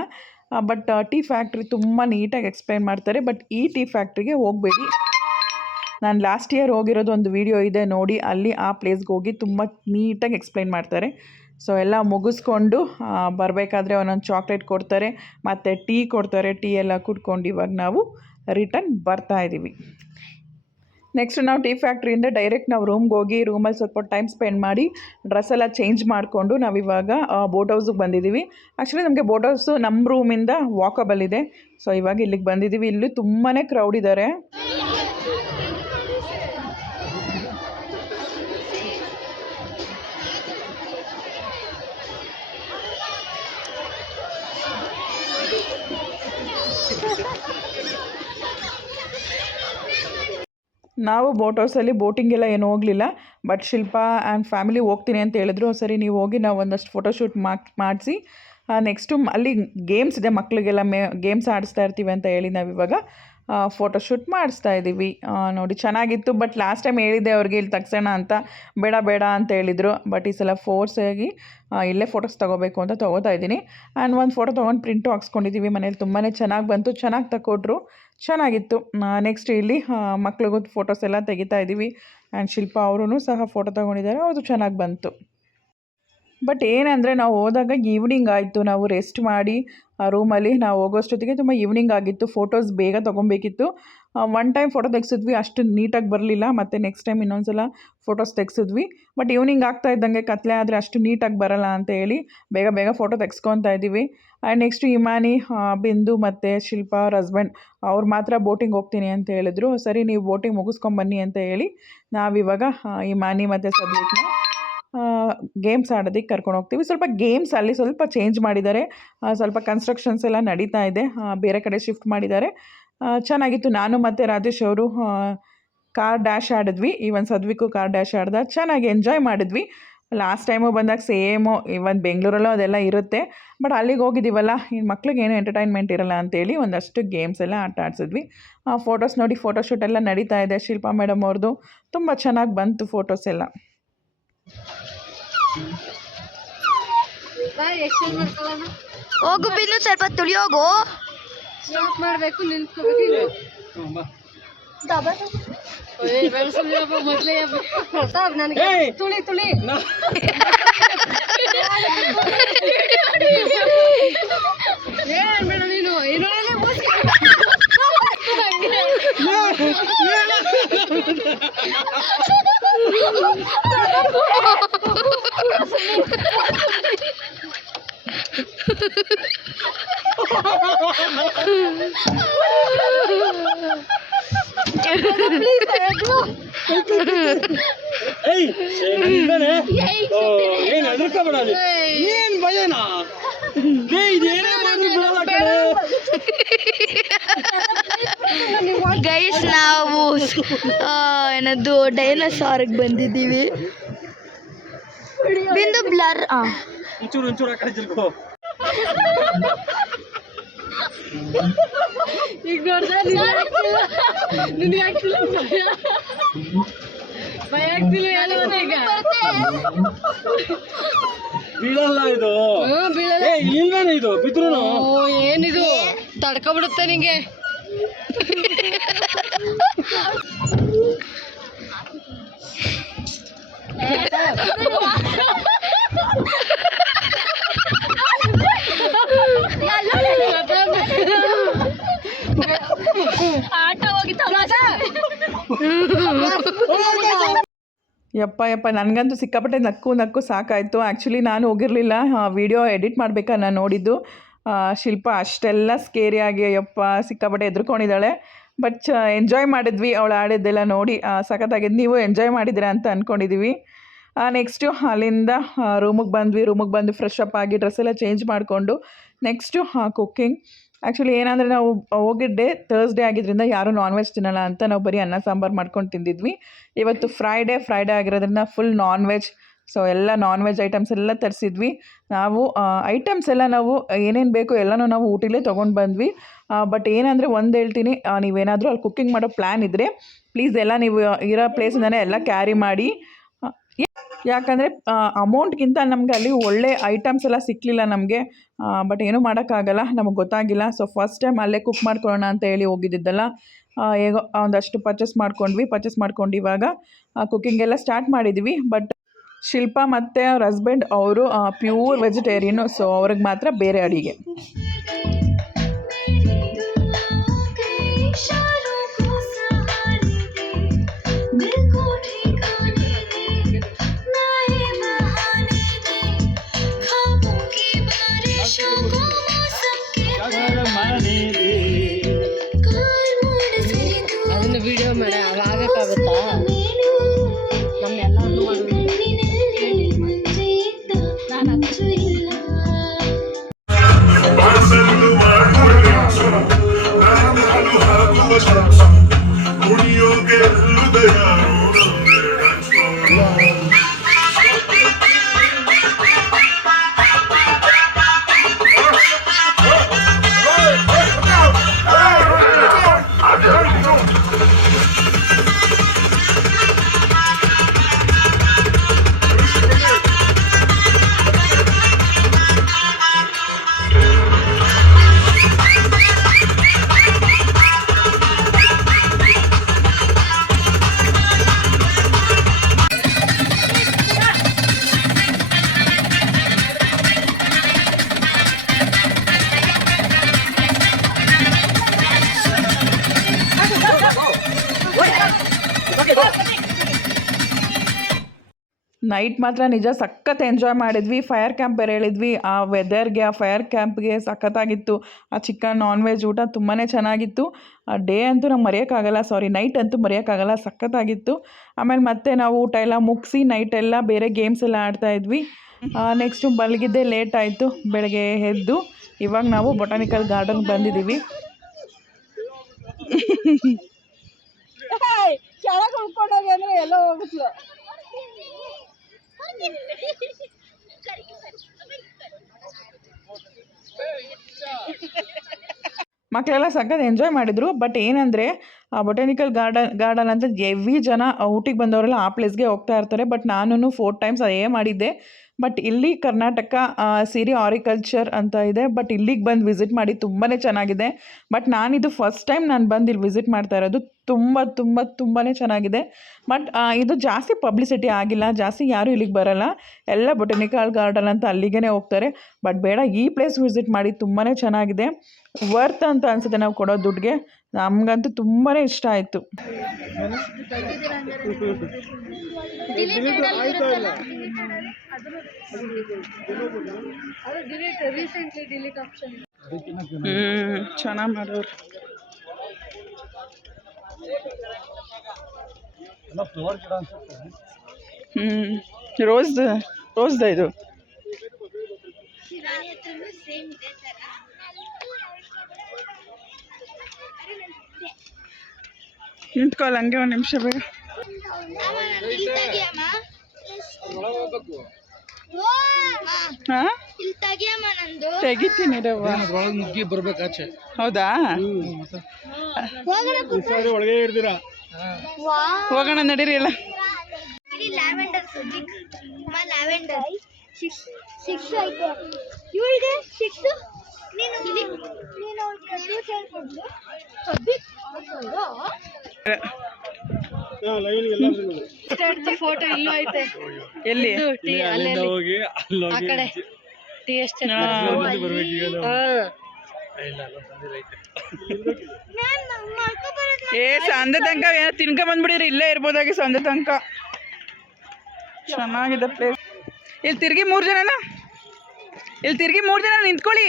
ಬಟ್ ಟೀ ಫ್ಯಾಕ್ಟ್ರಿ ತುಂಬ ನೀಟಾಗಿ ಎಕ್ಸ್ಪ್ಲೈನ್ ಮಾಡ್ತಾರೆ. ಬಟ್ ಈ ಟೀ ಫ್ಯಾಕ್ಟ್ರಿಗೆ ಹೋಗಬೇಡಿ. ನಾನು ಲಾಸ್ಟ್ ಇಯರ್ ಹೋಗಿರೋದು ಒಂದು ವಿಡಿಯೋ ಇದೆ ನೋಡಿ, ಅಲ್ಲಿ ಆ ಪ್ಲೇಸ್ಗೆ ಹೋಗಿ ತುಂಬ ನೀಟಾಗಿ ಎಕ್ಸ್ಪ್ಲೈನ್ ಮಾಡ್ತಾರೆ. ಸೊ ಎಲ್ಲ ಮುಗಿಸ್ಕೊಂಡು ಬರಬೇಕಾದ್ರೆ ಒಂದೊಂದು ಚಾಕ್ಲೇಟ್ ಕೊಡ್ತಾರೆ ಮತ್ತು ಟೀ ಕೊಡ್ತಾರೆ. ಟೀ ಎಲ್ಲ ಕುಡ್ಕೊಂಡು ಇವಾಗ ನಾವು ರಿಟರ್ನ್ ಬರ್ತಾಯಿದ್ದೀವಿ. ನೆಕ್ಸ್ಟ್ ನಾವು ಟೀ ಫ್ಯಾಕ್ಟ್ರಿಯಿಂದ ಡೈರೆಕ್ಟ್ ನಾವು ರೂಮ್ಗೆ ಹೋಗಿ ರೂಮಲ್ಲಿ ಸ್ವಲ್ಪ ಟೈಮ್ ಸ್ಪೆಂಡ್ ಮಾಡಿ ಡ್ರೆಸ್ ಎಲ್ಲ ಚೇಂಜ್ ಮಾಡಿಕೊಂಡು ನಾವಿವಾಗ ಬೋಟ್ ಹೌಸಿಗೆ ಬಂದಿದ್ದೀವಿ. ಆ್ಯಕ್ಚುಲಿ ನಮಗೆ ಬೋಟ್ ಹೌಸು ನಮ್ಮ ರೂಮಿಂದ ವಾಕಬಲ್ ಇದೆ. ಸೊ ಇವಾಗ ಇಲ್ಲಿಗೆ ಬಂದಿದ್ದೀವಿ. ಇಲ್ಲಿ ತುಂಬಾ ಕ್ರೌಡ್ ಇದ್ದಾರೆ. ನಾವು ಬೋಟ್ ಹೌಸಲ್ಲಿ ಬೋಟಿಂಗೆಲ್ಲ ಏನು ಹೋಗಲಿಲ್ಲ. ಬಟ್ ಶಿಲ್ಪಾ ಆ್ಯಂಡ್ ಫ್ಯಾಮಿಲಿ ಹೋಗ್ತೀನಿ ಅಂತ ಹೇಳಿದ್ರು. ಸರಿ ನೀವು ಹೋಗಿ ನಾವು ಒಂದಷ್ಟು ಫೋಟೋಶೂಟ್ ಮಾಡಿಸಿ ನೆಕ್ಸ್ಟು ಅಲ್ಲಿ ಗೇಮ್ಸ್ ಇದೆ, ಮಕ್ಕಳಿಗೆಲ್ಲ ಗೇಮ್ಸ್ ಆಡಿಸ್ತಾ ಇರ್ತೀವಿ ಅಂತ ಹೇಳಿ ನಾವಿವಾಗ ಫೋಟೋಶೂಟ್ ಮಾಡಿಸ್ತಾ ಇದ್ದೀವಿ. ನೋಡಿ ಚೆನ್ನಾಗಿತ್ತು. ಬಟ್ ಲಾಸ್ಟ್ ಟೈಮ್ ಹೇಳಿದ್ದೆ ಅವ್ರಿಗೆ ಇಲ್ಲಿ ತಗ್ಸೋಣ ಅಂತ, ಬೇಡ ಅಂತ ಹೇಳಿದರು. ಬಟ್ ಈ ಸಲ ಫೋರ್ಸಾಗಿ ಇಲ್ಲೇ ಫೋಟೋಸ್ ತೊಗೋಬೇಕು ಅಂತ ತೊಗೋತಾ ಇದ್ದೀನಿ. ಆ್ಯಂಡ್ ಒಂದು ಫೋಟೋ ತೊಗೊಂಡು ಪ್ರಿಂಟು ಹಾಕ್ಸ್ಕೊಂಡಿದ್ದೀವಿ ಮನೇಲಿ. ತುಂಬಾ ಚೆನ್ನಾಗಿ ಬಂತು, ಚೆನ್ನಾಗಿ ತಗೊಟ್ರು, ಚೆನ್ನಾಗಿತ್ತು. ನೆಕ್ಸ್ಟ್ ಇಲ್ಲಿ ಮಕ್ಳಿಗೂ ಫೋಟೋಸ್ ಎಲ್ಲ ತೆಗಿತಾ ಇದ್ದೀವಿ. ಆ್ಯಂಡ್ ಶಿಲ್ಪಾ ಅವರೂ ಸಹ ಫೋಟೋ ತೊಗೊಂಡಿದ್ದಾರೆ, ಅದು ಚೆನ್ನಾಗಿ ಬಂತು. ಬಟ್ ಏನಂದರೆ ನಾವು ಹೋದಾಗ ಈವ್ನಿಂಗ್ ಆಯಿತು. ನಾವು ರೆಸ್ಟ್ ಮಾಡಿ ರೂಮಲ್ಲಿ ನಾವು ಹೋಗೋಷ್ಟೊತ್ತಿಗೆ ತುಂಬ ಈವ್ನಿಂಗ್ ಆಗಿತ್ತು. ಫೋಟೋಸ್ ಬೇಗ ತೊಗೊಬೇಕಿತ್ತು. ಒನ್ ಟೈಮ್ ಫೋಟೋ ತೆಗ್ಸಿದ್ವಿ, ಅಷ್ಟು ನೀಟಾಗಿ ಬರಲಿಲ್ಲ. ಮತ್ತು ನೆಕ್ಸ್ಟ್ ಟೈಮ್ ಇನ್ನೊಂದು ಸಲ ಫೋಟೋಸ್ ತೆಗ್ಸಿದ್ವಿ. ಬಟ್ ಈವ್ನಿಂಗ್ ಆಗ್ತಾ ಇದ್ದಂಗೆ ಕತ್ಲೆ ಆದರೆ ಅಷ್ಟು ನೀಟಾಗಿ ಬರೋಲ್ಲ ಅಂತ ಹೇಳಿ ಬೇಗ ಫೋಟೋ ತೆಗ್ಸ್ಕೊತಾ ಇದ್ದೀವಿ. ಆ್ಯಂಡ್ ನೆಕ್ಸ್ಟು ಇಮಾನಿ, ಬಿಂದು ಮತ್ತು ಶಿಲ್ಪಾ ಅವ್ರ ಹಸ್ಬೆಂಡ್ ಅವ್ರು ಮಾತ್ರ ಬೋಟಿಂಗ್ ಹೋಗ್ತೀನಿ ಅಂತ ಹೇಳಿದ್ರು. ಸರಿ ನೀವು ಬೋಟಿಂಗ್ ಮುಗಿಸ್ಕೊಂಬನ್ನಿ ಅಂತ ಹೇಳಿ ನಾವಿವಾಗ ಇಮಾನಿ ಮತ್ತು ಸದ್ವಿಕ್ನ ಗೇಮ್ಸ್ ಆಡೋದಕ್ಕೆ ಕರ್ಕೊಂಡು ಹೋಗ್ತೀವಿ. ಸ್ವಲ್ಪ ಗೇಮ್ಸ್ ಅಲ್ಲಿ ಸ್ವಲ್ಪ ಚೇಂಜ್ ಮಾಡಿದ್ದಾರೆ. ಸ್ವಲ್ಪ ಕನ್ಸ್ಟ್ರಕ್ಷನ್ಸ್ ಎಲ್ಲ ನಡೀತಾ ಇದೆ, ಬೇರೆ ಕಡೆ ಶಿಫ್ಟ್ ಮಾಡಿದ್ದಾರೆ. ಚೆನ್ನಾಗಿತ್ತು. ನಾನು ಮತ್ತು ರಾಜೇಶ್ ಅವರು ಕಾರ್ ಡ್ಯಾಶ್ ಆಡಿದ್ವಿ. ಈವನ್ ಸದ್ವಿಕು ಕಾರ್ ಡ್ಯಾಶ್ ಆಡ್ದ, ಚೆನ್ನಾಗಿ ಎಂಜಾಯ್ ಮಾಡಿದ್ವಿ. ಲಾಸ್ಟ್ ಟೈಮು ಬಂದಾಗ ಸೇಮು ಇವತ್ತು ಬೆಂಗಳೂರಲ್ಲೂ ಅದೆಲ್ಲ ಇರುತ್ತೆ. ಬಟ್ ಅಲ್ಲಿಗೆ ಹೋಗಿದ್ದೀವಲ್ಲ, ಈ ಮಕ್ಳಿಗೆ ಏನು ಎಂಟರ್ಟೈನ್ಮೆಂಟ್ ಇರಲ್ಲ ಅಂತೇಳಿ ಒಂದಷ್ಟು ಗೇಮ್ಸ್ ಎಲ್ಲ ಆಟ ಆಡಿಸಿದ್ವಿ. ಫೋಟೋಸ್ ನೋಡಿ, ಫೋಟೋಶೂಟ್ ಎಲ್ಲ ನಡೀತಾ ಇದೆ ಶಿಲ್ಪಾ ಮೇಡಮ್ ಅವ್ರದ್ದು. ತುಂಬ ಚೆನ್ನಾಗಿ ಬಂತು ಫೋಟೋಸ್ ಎಲ್ಲ. ಹೋಗು ಬಿಂದು, ಸ್ವಲ್ಪ ತುಳಿಯೋಗು. ಸ್ಟಾಪ್ ಮಾಡಬೇಕು, ನಿಲ್ಸ್ಕೋಬೇಕು. ಮೊದಲೇ ನನಗೆ ತುಳಿ ತುಳಿ ಏನ್ ಬೇಡ ನೀನು ಏನ್ ಭಯನಾ ಗೈಸ್, ನಾವು ಏನದು ಡೈನೋಸಾರ್ಗೆ ಬಂದಿದ್ದೀವಿ. ಬಿಂದು ಬ್ಲರ್. ಒಂಚೂರು ಆ ಕಡೆ ತಿರ್ಕೋ. ಈಗ ನೋಡ್ದೆ ನಿನಗೆ ಆಗ್ತಿಲ್ಲ ಭಯ ಆಗ್ತಿಲ್ಲ ಈಗ ಬೀಳಲ್ಲ ಇದು. ಬೀಳಲ್ಲ. ಇಲ್ವೇನೆ ಇದು ಬಿದ್ರು. ಏನಿದು ತಡ್ಕೊಬಿಡುತ್ತೆ ನಿಂಗೆ. ಆಟ ಯಪ್ಪ ನನಗಂತೂ ಸಿಕ್ಕಾಪಟ್ಟೆ ನಕ್ಕು ಸಾಕಾಯಿತು. ಆ್ಯಕ್ಚುಲಿ ನಾನು ಹೋಗಿರಲಿಲ್ಲ, ವಿಡಿಯೋ ಎಡಿಟ್ ಮಾಡಬೇಕಾ ನಾನು ನೋಡಿದ್ದು. ಶಿಲ್ಪ ಅಷ್ಟೆಲ್ಲ ಸ್ಕೇರಿಯಾಗಿ ಯಪ್ಪ ಸಿಕ್ಕಾಪಟ್ಟೆ ಎದ್ರುಕೊಂಡಿದ್ದಾಳೆ. ಬಟ್ ಎಂಜಾಯ್ ಮಾಡಿದ್ವಿ ಅವಳು ಆಡಿದ್ದೆಲ್ಲ ನೋಡಿ. ಸಖತ್ತಾಗಿದ್ದು. ನೀವು ಎಂಜಾಯ್ ಮಾಡಿದ್ದೀರಾ ಅಂತ ಅಂದ್ಕೊಂಡಿದ್ದೀವಿ. ನೆಕ್ಸ್ಟು ಅಲ್ಲಿಂದ ರೂಮಿಗೆ ಬಂದು ಫ್ರೆಶ್ ಅಪ್ ಆಗಿ ಡ್ರೆಸ್ ಎಲ್ಲ ಚೇಂಜ್ ಮಾಡಿಕೊಂಡು ನೆಕ್ಸ್ಟು ಕುಕ್ಕಿಂಗ್. ಆ್ಯಕ್ಚುಲಿ ಏನಂದರೆ ನಾವು ಹೋಗಿದ್ದೆ ಥರ್ಸ್ಡೇ ಆಗಿದ್ದರಿಂದ ಯಾರೂ ನಾನ್ ವೆಜ್ ತಿನ್ನಲ್ಲ ಅಂತ ನಾವು ಬರೀ ಅನ್ನ ಸಾಂಬಾರು ಮಾಡ್ಕೊಂಡು ತಿಂದಿದ್ವಿ. ಇವತ್ತು ಫ್ರೈಡೇ ಆಗಿರೋದ್ರಿಂದ ಫುಲ್ ನಾನ್ ವೆಜ್. ಸೊ ಎಲ್ಲ ನಾನ್ ವೆಜ್ ಐಟಮ್ಸ್ ಎಲ್ಲ ತರಿಸಿದ್ವಿ. ನಾವು ಐಟಮ್ಸ್ ಎಲ್ಲ ನಾವು ಏನೇನು ಬೇಕು ಎಲ್ಲನೂ ನಾವು ಊಟಿಲೇ ತೊಗೊಂಡು ಬಂದ್ವಿ. ಬಟ್ ಏನಂದರೆ ಒಂದು ಹೇಳ್ತೀನಿ, ನೀವೇನಾದರೂ ಅಲ್ಲಿ ಕುಕ್ಕಿಂಗ್ ಮಾಡೋ ಪ್ಲ್ಯಾನ್ ಇದ್ದರೆ ಪ್ಲೀಸ್ ಎಲ್ಲ ನೀವು ಇರೋ ಪ್ಲೇಸಿಂದನೇ ಎಲ್ಲ ಕ್ಯಾರಿ ಮಾಡಿ. ಯಾಕಂದರೆ ಅಮೌಂಟ್ಗಿಂತ ನಮಗೆ ಅಲ್ಲಿ ಒಳ್ಳೆ ಐಟಮ್ಸ್ ಎಲ್ಲ ಸಿಕ್ಕಲಿಲ್ಲ ನಮಗೆ. ಬಟ್ ಏನೂ ಮಾಡೋಕ್ಕಾಗಲ್ಲ, ನಮಗೆ ಗೊತ್ತಾಗಿಲ್ಲ. ಸೊ ಫಸ್ಟ್ ಟೈಮ್ ಅಲ್ಲೇ ಕುಕ್ ಮಾಡ್ಕೊಳ್ಳೋಣ ಅಂತ ಹೇಳಿ ಹೋಗಿದ್ದಿದ್ದಲ್ಲ. ಹೇಗೋ ಒಂದಷ್ಟು ಪರ್ಚೇಸ್ ಮಾಡ್ಕೊಂಡು ಇವಾಗ ಕುಕ್ಕಿಂಗ್ ಎಲ್ಲ ಸ್ಟಾರ್ಟ್ ಮಾಡಿದ್ವಿ. ಬಟ್ ಶಿಲ್ಪ ಮತ್ತು ಅವ್ರ ಹಸ್ಬೆಂಡ್ ಅವರು ಪ್ಯೂರ್ ವೆಜಿಟೇರಿಯನು. ಸೊ ಅವ್ರಿಗೆ ಮಾತ್ರ ಬೇರೆ ಅಡುಗೆ. ಅದನ್ನ ವಿಡಿಯೋ ಮಾಡ ಆಗಕ್ಕಾಗುತ್ತಾ? ನಮ್ಮೆಲ್ಲರೂ ಮಾಡೋದು ನೈಟ್ ಮಾತ್ರ ನಿಜ ಸಖತ್ ಎಂಜಾಯ್ ಮಾಡಿದ್ವಿ. ಫೈರ್ ಕ್ಯಾಂಪ್ ಬೇರೆ ಹೇಳಿದ್ವಿ. ಆ ವೆದರ್ಗೆ, ಆ ಫೈರ್ ಕ್ಯಾಂಪ್ಗೆ ಸಖತ್ತಾಗಿತ್ತು. ಆ ಚಿಕನ್ ನಾನ್ ವೆಜ್ ಊಟ ತುಂಬಾ ಚೆನ್ನಾಗಿತ್ತು. ಆ ಡೇ ಅಂತೂ ನಮ್ಗೆ ಮರೆಯೋಕ್ಕಾಗಲ್ಲ, ನೈಟ್ ಅಂತೂ ಮರೆಯೋಕ್ಕಾಗಲ್ಲ, ಸಖತ್ತಾಗಿತ್ತು. ಆಮೇಲೆ ಮತ್ತೆ ನಾವು ಊಟ ಎಲ್ಲ ಮುಗಿಸಿ ನೈಟೆಲ್ಲ ಬೇರೆ ಗೇಮ್ಸ್ ಎಲ್ಲ ಆಡ್ತಾಯಿದ್ವಿ. ನೆಕ್ಸ್ಟು ಮಲಗಿದ್ದೆ ಲೇಟ್ ಆಯಿತು. ಬೆಳಗ್ಗೆ ಎದ್ದು ಇವಾಗ ನಾವು ಬೊಟಾನಿಕಲ್ ಗಾರ್ಡನ್ಗೆ ಬಂದಿದ್ದೀವಿ. ಕೆಳಗೆ ಉಳ್ಕೊಂಡೋಗಿ ಅಂದರೆ ಎಲ್ಲ ಹೋಗ್ಬಿಟ್ಲು. ಮಕ್ಕಳೆಲ್ಲ ಸಖತ್ ಎಂಜಾಯ್ ಮಾಡಿದರು. ಬಟ್ ಏನಂದರೆ ಬೊಟಾನಿಕಲ್ ಗಾರ್ಡನ್ ಅಂತ ಎವ್ರಿ ಜನ ಊಟಿಗೆ ಬಂದವರೆಲ್ಲ ಆ ಪ್ಲೇಸ್ಗೆ ಹೋಗ್ತಾ ಇರ್ತಾರೆ. ಬಟ್ ನಾನು 4 ಟೈಮ್ಸ್ ಅದೇ ಮಾಡಿದ್ದೆ. ಬಟ್ ಇಲ್ಲಿ ಕರ್ನಾಟಕ ಸಿರಿ ಆರಿಕಲ್ಚರ್ ಅಂತ ಇದೆ. ಬಟ್ ಇಲ್ಲಿಗೆ ಬಂದು ವಿಸಿಟ್ ಮಾಡಿ ತುಂಬಾ ಚೆನ್ನಾಗಿದೆ. ಬಟ್ ನಾನಿದು ಫಸ್ಟ್ ಟೈಮ್ ನಾನು ಬಂದು ಇಲ್ಲಿ ವಿಸಿಟ್ ಮಾಡ್ತಾ ಇರೋದು. ತುಂಬಾ ಚೆನ್ನಾಗಿದೆ. ಬಟ್ ಇದು ಜಾಸ್ತಿ ಪಬ್ಲಿಸಿಟಿ ಆಗಿಲ್ಲ, ಜಾಸ್ತಿ ಯಾರೂ ಇಲ್ಲಿಗೆ ಬರೋಲ್ಲ. ಎಲ್ಲ ಬೊಟಾನಿಕಲ್ ಗಾರ್ಡನ್ ಅಂತ ಅಲ್ಲಿಗೆ ಹೋಗ್ತಾರೆ. ಬಟ್ ಬೇಡ, ಈ ಪ್ಲೇಸ್ ವಿಸಿಟ್ ಮಾಡಿ ತುಂಬಾ ಚೆನ್ನಾಗಿದೆ. ವರ್ತ್ ಅಂತ ಅನಿಸುತ್ತೆ ನಾವು ಕೊಡೋ ದುಡ್ಡಿಗೆ. ನಮಗಂತೂ ತುಂಬಾ ಇಷ್ಟ ಆಯಿತು. ಚೆನ್ನಾಗಿ ಮಾಡೋರು. ರೋಸ್ದ ಇದು ನಿಂತ್ಕೊಳ್ಳ ಹಂಗೆ ಒಂದು ನಿಮಿಷ ಬೇಗ. ತೆಗಿತೀನಿ ನುಗ್ಗಿ ಬರ್ಬೇಕಾಚೆ. ಹೌದಾ, ಒಳಗೆ ಇರ್ತೀರಾ? ಹೋಗೋಣ ನಡೀರಿ ಎಲ್ಲ. ಫೋಟೋ ಇಲ್ಲೂ ಐತೆ. ಎಲ್ಲಿ? ಹೋಗಿ ಆ ಕಡೆ ಟೀ ಎಸ್ಟೇಟ್. ಸಂಜೆ ತನಕ ಏನೋ ತಿನ್ಕ ಬಂದ್ಬಿಡಿರಿ, ಇಲ್ಲೇ ಇರ್ಬೋದಾಗಿ ಸಂಜೆ ತನಕ. ಚೆನ್ನಾಗಿದೆ ಪ್ಲೇಸ್. ಇಲ್ಲಿ ತಿರ್ಗಿ 3 ಜನ ನಿಂತ್ಕೊಳ್ಳಿ.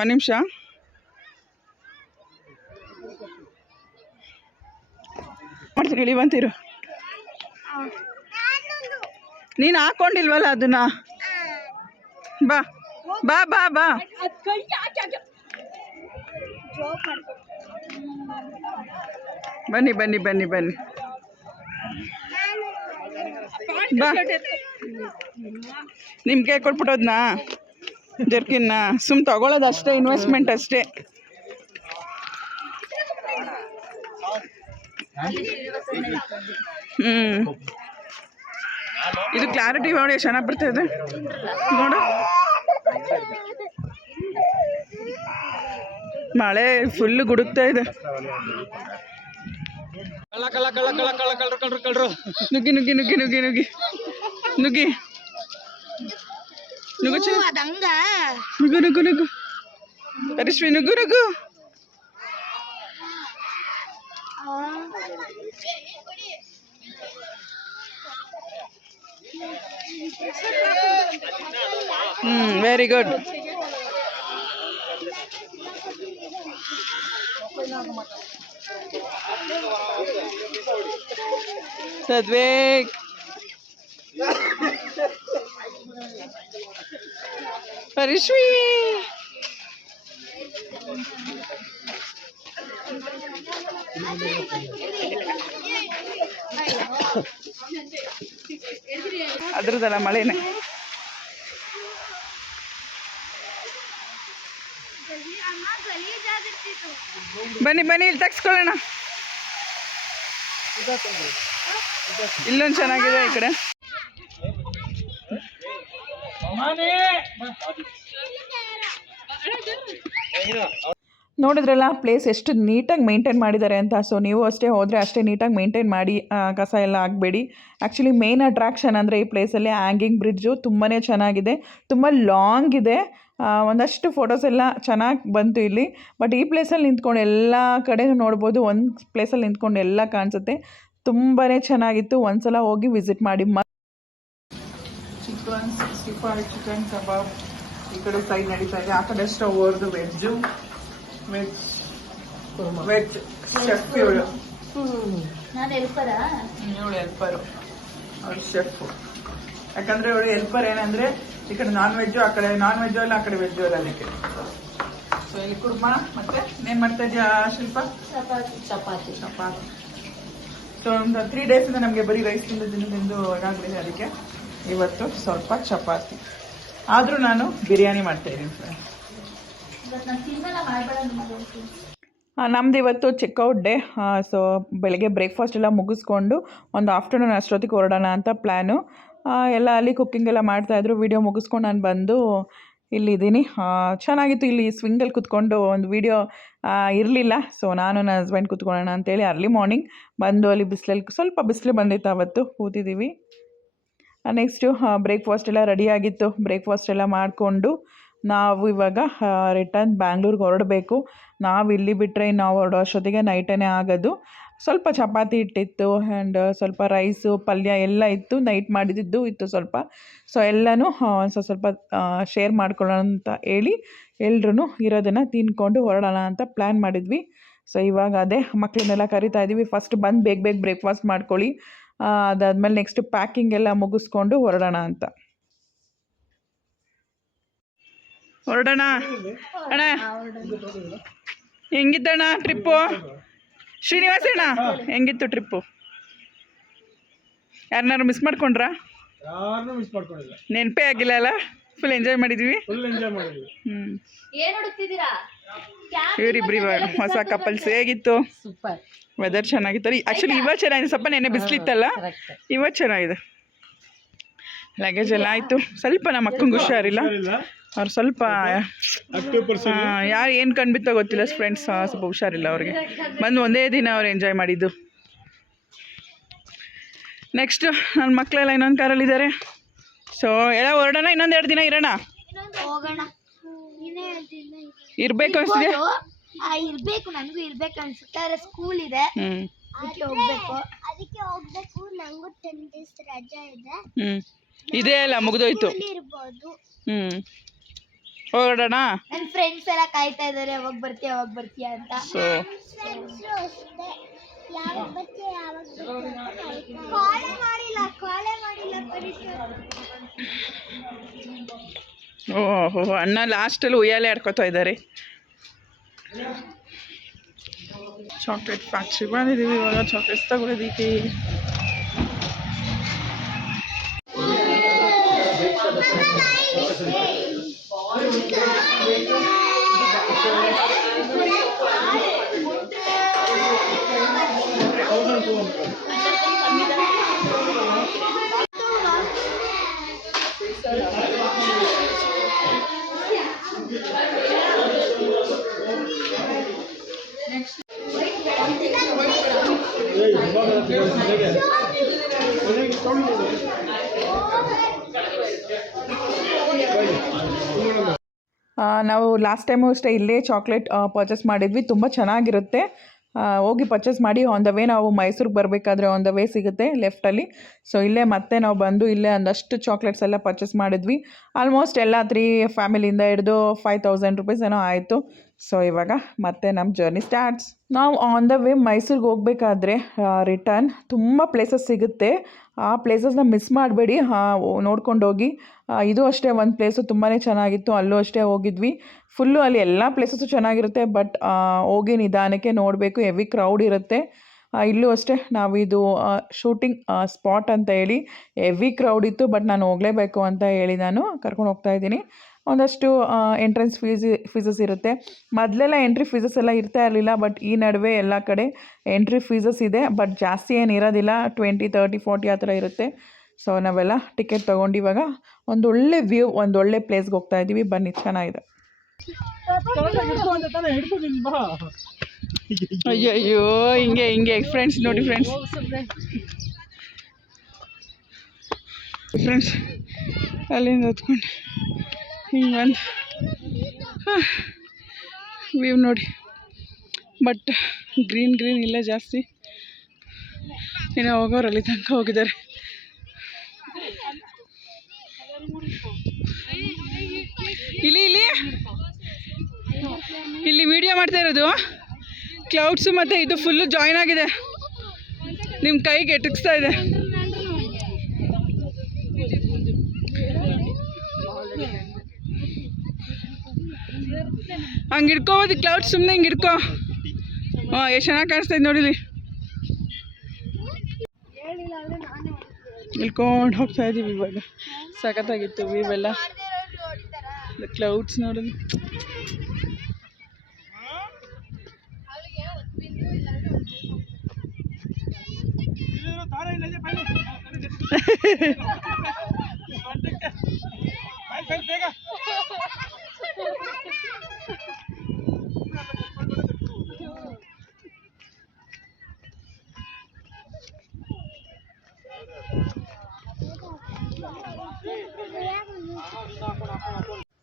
ಒಂದು ನಿಮಿಷ. ಮಾಡ್ತೀನಿ, ಇಳಿವಂತಿರು. ನೀನು ಹಾಕೊಂಡಿಲ್ವಲ್ಲ ಅದನ್ನ. ಬಾ ಬಾ ಬಾ ಬಾ. ಬನ್ನಿ ಬನ್ನಿ ಬನ್ನಿ ಬನ್ನಿ ಬಾ. ನಿಮ್ಗೆ ಕೊಟ್ಬಿಟ್ಟೋದ್ನಾ ಜರ್ಕಿನ್ನ? ಸುಮ್ ತಗೊಳ್ಳೋದು ಅಷ್ಟೇ, ಇನ್ವೆಸ್ಟ್ಮೆಂಟ್ ಅಷ್ಟೇ. ಇದು ಕ್ಲಾರಿಟಿ ನೋಡಿ ಎಷ್ಟು ಚೆನ್ನಾಗಿ ಬರ್ತಾ ಇದೆ ನೋಡು. ಮಳೆ ಫುಲ್ ಗುಡುಕ್ತಾ ಇದೆ. ನುಗ್ಗಿ ನುಗ್ಗಿ ನುಗ್ಗಿ ನುಗ್ಗಿ ನುಗ್ಗಿ ನುಗ್ಗಿ ನುಗ್ಗು ನುಗ್ಗು ನುಗ್ಗು ನುಗ್ಗು. ಹರೀಶ್ವಿ ನುಗ್ಗು ನುಗ್ಗು. Very good. ಸದ್ವೇಕ್ ಹರೀಶ್ವಿ. ಅದ್ರದ್ದಲ್ಲ ಮಳೆನೇ. ಬನ್ನಿ ಬನ್ನಿ, ಇಲ್ಲಿ ತೆಗ್ಸ್ಕೊಳ್ಳೋಣ. ಇಲ್ಲೊಂದು ಚೆನ್ನಾಗಿದೆ ಈ ಕಡೆ. ನೋಡಿದ್ರಲ್ಲ ಪ್ಲೇಸ್ ಎಷ್ಟು ನೀಟಾಗಿ ಮೇಂಟೈನ್ ಮಾಡಿದ್ದಾರೆ ಅಂತ. ಸೊ ನೀವು ಅಷ್ಟೇ ಹೋದರೆ ಅಷ್ಟೇ ನೀಟಾಗಿ ಮೇಂಟೈನ್ ಮಾಡಿ, ಕಸ ಎಲ್ಲ ಹಾಕಬೇಡಿ. ಆ್ಯಕ್ಚುಲಿ ಮೇನ್ ಅಟ್ರಾಕ್ಷನ್ ಅಂದರೆ ಈ ಪ್ಲೇಸಲ್ಲಿ ಹ್ಯಾಂಗಿಂಗ್ ಬ್ರಿಡ್ಜು ತುಂಬಾ ಚೆನ್ನಾಗಿದೆ, ತುಂಬ ಲಾಂಗ್ ಇದೆ. ಒಂದಷ್ಟು ಫೋಟೋಸ್ ಎಲ್ಲ ಚೆನ್ನಾಗಿ ಬಂತು ಇಲ್ಲಿ. ಬಟ್ ಈ ಪ್ಲೇಸಲ್ಲಿ ನಿಂತ್ಕೊಂಡು ಎಲ್ಲ ಕಡೆ ನೋಡ್ಬೋದು. ಒಂದು ಪ್ಲೇಸಲ್ಲಿ ನಿಂತ್ಕೊಂಡು ಎಲ್ಲ ಕಾಣಿಸುತ್ತೆ. ತುಂಬಾ ಚೆನ್ನಾಗಿತ್ತು. ಒಂದ್ಸಲ ಹೋಗಿ ವಿಸಿಟ್ ಮಾಡಿ. ಚಿಕನ್ 65 ಚಿಕನ್ ಕಬಾಬ್ ಈ ಕಡೆ ಸೈಡ್ ನಡೀತಾ ಇದೆ. ಆ ಕಡೆ ಸ್ಟವ್ ಅವ್ರದ್ದು ವೆಜ್ ಶೆಫ್. ಇವಳು ಹೆಲ್ಪರು, ಅವ್ರು ಶೆಫ್. ಯಾಕಂದರೆ ಇವಳು ಹೆಲ್ಪರ್. ಏನಂದರೆ ಈ ಕಡೆ ನಾನ್ ವೆಜ್ಜು, ಆ ಕಡೆ ನಾನ್ ವೆಜ್ಜು ಅಲ್ಲ, ಆ ಕಡೆ ವೆಜ್ಜು ಅಲ್ಲ ಅದಕ್ಕೆ. ಸೊ ಇಲ್ಲಿ ಕುರ್ಮಾ. ಮತ್ತೆ ಏನು ಮಾಡ್ತಾ ಇದೆಯಾ ಶಿಲ್ಪ? ಚಪಾತಿ. ಸೊ ಒಂದು 3 ಡೇಸಿಂದ ನಮಗೆ ಬರೀ ರೈಸ್ ತಿಂದು ಇದಾಗಲಿದೆ. ಅದಕ್ಕೆ ಇವತ್ತು ಸ್ವಲ್ಪ ಚಪಾತಿ, ಆದರೂ ನಾನು ಬಿರಿಯಾನಿ ಮಾಡ್ತಾಯಿದ್ದೀನಿ ಫ್ರೆಂಡ್ಸ್. ನಮ್ದು ಇವತ್ತು ಚೆಕ್ಔಟ್ ಡೇ. ಸೊ ಬೆಳಗ್ಗೆ ಬ್ರೇಕ್ಫಾಸ್ಟ್ ಎಲ್ಲ ಮುಗಿಸ್ಕೊಂಡು ಒಂದು ಆಫ್ಟರ್ನೂನ್ ಅಷ್ಟೊತ್ತಿಗೆ ಹೊರಡೋಣ ಅಂತ ಪ್ಲ್ಯಾನು. ಎಲ್ಲ ಅಲ್ಲಿ ಕುಕ್ಕಿಂಗ್ ಎಲ್ಲ ಮಾಡ್ತಾಯಿದ್ರು. ವೀಡಿಯೋ ಮುಗಿಸ್ಕೊಂಡು ನಾನು ಬಂದು ಇಲ್ಲಿದ್ದೀನಿ. ಚೆನ್ನಾಗಿತ್ತು. ಇಲ್ಲಿ ಸ್ವಿಂಗಲ್ಲಿ ಕುತ್ಕೊಂಡು ಒಂದು ವೀಡಿಯೋ ಇರಲಿಲ್ಲ. ಸೊ ನಾನು ನನ್ನ ಹಸ್ಬೆಂಡ್ ಕುತ್ಕೊಳ್ಳೋಣ ಅಂತೇಳಿ ಅರ್ಲಿ ಮಾರ್ನಿಂಗ್ ಬಂದು ಅಲ್ಲಿ ಬಿಸಿಲಲ್ಲಿ ಸ್ವಲ್ಪ ಬಿಸಿಲು ಬಂದಿತ್ತು, ಅವತ್ತು ಕೂತಿದ್ದೀವಿ. ನೆಕ್ಸ್ಟು ಬ್ರೇಕ್ಫಾಸ್ಟ್ ಎಲ್ಲ ರೆಡಿಯಾಗಿತ್ತು. ಬ್ರೇಕ್ಫಾಸ್ಟ್ ಎಲ್ಲ ಮಾಡಿಕೊಂಡು ನಾವು ಇವಾಗ ರಿಟರ್ನ್ ಬ್ಯಾಂಗ್ಳೂರಿಗೆ ಹೊರಡಬೇಕು. ನಾವು ಇಲ್ಲಿ ಬಿಟ್ಟರೆ ನಾವು ಹೊರಡೋ ಅಷ್ಟೊತ್ತಿಗೆ ನೈಟೇ ಆಗೋದು. ಸ್ವಲ್ಪ ಚಪಾತಿ ಇಟ್ಟಿತ್ತು ಆ್ಯಂಡ್ ಸ್ವಲ್ಪ ರೈಸು ಪಲ್ಯ ಎಲ್ಲ ಇತ್ತು. ನೈಟ್ ಮಾಡಿದ್ದು ಇತ್ತು ಸ್ವಲ್ಪ. ಸೊ ಎಲ್ಲನೂ ಸ್ವಲ್ಪ ಶೇರ್ ಮಾಡ್ಕೊಳ್ಳೋಣ ಅಂತ ಹೇಳಿ ಎಲ್ರೂ ಇರೋದನ್ನು ತಿನ್ಕೊಂಡು ಹೊರಡೋಣ ಅಂತ ಪ್ಲ್ಯಾನ್ ಮಾಡಿದ್ವಿ. ಸೊ ಇವಾಗ ಅದೇ ಮಕ್ಕಳನ್ನೆಲ್ಲ ಕರಿತಾ ಇದ್ದೀವಿ. ಫಸ್ಟ್ ಬಂದು ಬೇಗ ಬೇಗ ಬ್ರೇಕ್ಫಾಸ್ಟ್ ಮಾಡ್ಕೊಳ್ಳಿ, ಅದಾದಮೇಲೆ ನೆಕ್ಸ್ಟ್ ಪ್ಯಾಕಿಂಗ್ ಎಲ್ಲ ಮುಗಿಸ್ಕೊಂಡು ಹೊರಡೋಣ ಅಂತ. ಹೊರಡೋಣ ಅಣ್ಣ. ಹೆಂಗಿತ್ತಣ್ಣ ಟ್ರಿಪ್ಪು? ಶ್ರೀನಿವಾಸ ಅಣ್ಣ ಹೆಂಗಿತ್ತು ಟ್ರಿಪ್ಪು? ಯಾರನ್ನಾರು ಮಿಸ್ ಮಾಡ್ಕೊಂಡ್ರಾ? ಯಾರನ್ನೂ ಮಿಸ್ ಮಾಡ್ಕೊಂಡಿಲ್ಲ. ನೆನಪೇ ಆಗಿಲ್ಲ ಅಲ್ಲ? ಫುಲ್ ಎಂಜಾಯ್ ಮಾಡಿದ್ವಿ. ಫುಲ್ ಎಂಜಾಯ್ ಮಾಡಿದ್ವಿ. ಇವರಿಬ್ರು ಇವಾಗ ಹೊಸ ಕಪಲ್ಸ್. ಹೇಗಿತ್ತು? ಸೂಪರ್. ವೆದರ್ ಚೆನ್ನಾಗಿತ್ತು. ಆ್ಯಕ್ಚುಲಿ ಇವಾಗ ಚೆನ್ನಾಗಿದೆ. ಸ್ವಲ್ಪ ನೆನ್ನೆ ಬಿಸಿಲಿತ್ತಲ್ಲ, ಇವತ್ತು ಚೆನ್ನಾಗಿದೆ. ಲಗೇಜ್ ಎಲ್ಲ ಆಯಿತು. ಸ್ವಲ್ಪ ನಮ್ಮ ಅಕ್ಕಂಗೆ ಹುಷಾರಿಲ್ಲ. ಅವ್ರು ಸ್ವಲ್ಪ ಯಾರು ಏನು ಕಂಡ್ಬಿತ್ತೋ ಗೊತ್ತಿಲ್ಲ ಫ್ರೆಂಡ್ಸ್, ಸ್ವಲ್ಪ ಹುಷಾರಿಲ್ಲ ಅವ್ರಿಗೆ. ಬಂದು ಒಂದೇ ದಿನ ಅವ್ರು ಎಂಜಾಯ್ ಮಾಡಿದ್ದು. ನೆಕ್ಸ್ಟು ನನ್ನ ಮಕ್ಕಳೆಲ್ಲ ಇನ್ನೊಂದು ಕಾರಲ್ಲಿದ್ದಾರೆ. ಸೊ ಎಲ್ಲ ಹೊರಡೋಣ, ಇನ್ನೊಂದು 2 ದಿನ ಇರೋಣ. ಇರಬೇಕು ಅನಿಸ್ತಿದೆ. ಇರ್ಬೇಕು, ನನಗೂ ಇರ್ಬೇಕು ಅನ್ಸುತ್ತೆ. ಸ್ಕೂಲ್ ಇದೆ, ಹೋಗ್ಬೇಕು. ಅದಕ್ಕೆ ಹೋಗ್ಬೇಕು. ನಂಗೂ 10 days ರಜಾ ಇದೆ. ಇದೇ ಅಲ್ಲ, ಮುಗಿದೋಯ್ತು. ಇರ್ಬೋದು. ಹೊರಡೋಣ. ನನ್ನ ಫ್ರೆಂಡ್ಸ್ ಎಲ್ಲ ಕಾಯ್ತಾ ಇದ್ದಾರೆ, ಯಾವಾಗ ಬರ್ತೀಯ ಅಂತ. ಸೊ ಓಹೋ, ಅಣ್ಣ ಲಾಸ್ಟಲ್ಲಿ ಉಯ್ಯಾಲೆ ಆಡ್ಕೊತಾ ಇದ್ದಾರೆ. ಚಾಕ್ಲೇಟ್ ಫ್ಯಾಕ್ಟ್ರಿ ಬಂದಿದ್ದೀವಿ ಇವಾಗ. ಚಾಕ್ಲೇಟ್ಸ್ ತಗೊಳ್ಳೋದಕ್ಕೆ ನಾವು ಲಾಸ್ಟ್ ಟೈಮು ಅಷ್ಟೇ ಇಲ್ಲೇ ಚಾಕ್ಲೇಟ್ ಪರ್ಚೇಸ್ ಮಾಡಿದ್ವಿ. ತುಂಬ ಚೆನ್ನಾಗಿರುತ್ತೆ. ಹೋಗಿ ಪರ್ಚೇಸ್ ಮಾಡಿ ಆನ್ ದ ವೇ ನಾವು ಮೈಸೂರಿಗೆ ಬರಬೇಕಾದ್ರೆ ಆನ್ ದ ವೇ ಸಿಗುತ್ತೆ ಲೆಫ್ಟಲ್ಲಿ. ಸೊ ಇಲ್ಲೇ ಮತ್ತೆ ನಾವು ಬಂದು ಇಲ್ಲೇ ಒಂದಷ್ಟು ಚಾಕ್ಲೇಟ್ಸ್ ಎಲ್ಲ ಪರ್ಚೇಸ್ ಮಾಡಿದ್ವಿ. ಆಲ್ಮೋಸ್ಟ್ ಎಲ್ಲ 3 ಫ್ಯಾಮಿಲಿಯಿಂದ ಹಿಡಿದು 5000 ರೂಪೀಸ್ ಏನೋ ಆಯಿತು. ಸೊ ಇವಾಗ ಮತ್ತೆ ನಮ್ಮ ಜರ್ನಿ ಸ್ಟಾರ್ಟ್ಸ್. ನಾವು ಆನ್ ದ ವೇ ಮೈಸೂರಿಗೆ ಹೋಗಬೇಕಾದ್ರೆ ರಿಟರ್ನ್ ತುಂಬ ಪ್ಲೇಸಸ್ ಸಿಗುತ್ತೆ. ಆ ಪ್ಲೇಸಸ್ನ ಮಿಸ್ ಮಾಡಬೇಡಿ, ನೋಡ್ಕೊಂಡು ಹೋಗಿ. ಇದು ಅಷ್ಟೇ ಒಂದು ಪ್ಲೇಸು ತುಂಬಾ ಚೆನ್ನಾಗಿತ್ತು, ಅಲ್ಲೂ ಅಷ್ಟೇ ಹೋಗಿದ್ವಿ. ಫುಲ್ಲು ಅಲ್ಲಿ ಎಲ್ಲ ಪ್ಲೇಸಸ್ಸು ಚೆನ್ನಾಗಿರುತ್ತೆ, ಬಟ್ ಹೋಗಿ ನಿಧಾನಕ್ಕೆ ನೋಡಬೇಕು, ಹೆವಿ ಕ್ರೌಡ್ ಇರುತ್ತೆ. ಇಲ್ಲೂ ಅಷ್ಟೇ ನಾವು ಇದು ಶೂಟಿಂಗ್ ಸ್ಪಾಟ್ ಅಂತ ಹೇಳಿ ಹೆವಿ ಕ್ರೌಡ್ ಇತ್ತು, ಬಟ್ ನಾನು ಹೋಗಲೇಬೇಕು ಅಂತ ಹೇಳಿ ನಾನು ಕರ್ಕೊಂಡು ಹೋಗ್ತಾಯಿದ್ದೀನಿ. ಒಂದಷ್ಟು ಎಂಟ್ರೆನ್ಸ್ ಫೀಸಸ್ ಇರುತ್ತೆ. ಮೊದಲೆಲ್ಲ ಎಂಟ್ರಿ ಫೀಸಸ್ ಎಲ್ಲ ಇರ್ತಾ ಇರಲಿಲ್ಲ, ಬಟ್ ಈ ನಡುವೆ ಎಲ್ಲ ಕಡೆ ಎಂಟ್ರಿ ಫೀಸಸ್ ಇದೆ, ಬಟ್ ಜಾಸ್ತಿ ಏನು ಇರೋದಿಲ್ಲ. 20, 30, 40 ಆ ಥರ ಇರುತ್ತೆ. ಸೊ ನಾವೆಲ್ಲ ಟಿಕೆಟ್ ತೊಗೊಂಡು ಇವಾಗ ಒಂದೊಳ್ಳೆ ವ್ಯೂ, ಒಂದೊಳ್ಳೆ ಪ್ಲೇಸ್ಗೆ ಹೋಗ್ತಾ ಇದ್ದೀವಿ. ಬನ್ನಿ, ಚೆನ್ನಾಗಿದೆ. ಅಯ್ಯಯ್ಯೋ, ಹಿಂಗೆ ಫ್ರೆಂಡ್ಸ್ ನೋಡಿ, ಫ್ರೆಂಡ್ಸ್ ಅಲ್ಲಿಂದ ಹೊತ್ಕೊಂಡು ಹಿಂಗೆ ಒಂದು ವ್ಯೂ ನೋಡಿ. ಬಟ್ ಗ್ರೀನ್ ಇಲ್ಲ ಜಾಸ್ತಿ. ಏನೋ ಹೋಗೋರು ಅಲ್ಲಿ ತನಕ ಹೋಗಿದ್ದಾರೆ. ಇಲ್ಲಿ ವಿಡಿಯೋ ಮಾಡ್ತಾ ಇರೋದು. ಕ್ಲೌಡ್ಸು ಮತ್ತು ಇದು ಫುಲ್ಲು ಜಾಯ್ನ್ ಆಗಿದೆ, ನಿಮ್ಮ ಕೈಗೆ ಎಟಕ್ಸ್ತಾ ಇದೆ. ಹಂಗೆ ಹಿಡ್ಕೋಬೋದು ಕ್ಲೌಡ್ಸ್, ಸುಮ್ಮನೆ ಹಿಂಗೆ ಹಿಡ್ಕೋ. ಎಷ್ಟು ಚೆನ್ನಾಗಿ ಕಾಣಿಸ್ತಾ ಇದೆ ನೋಡಿಲಿ. ಇಳ್ಕೊಂಡು ಹೋಗ್ತಾ ಇದ್ದೀವಿ ಇವಾಗ. ಸಖತ್ತಾಗಿತ್ತು ಇವೆಲ್ಲ ಕ್ಲೌಡ್ಸ್ ನೋಡೋದು.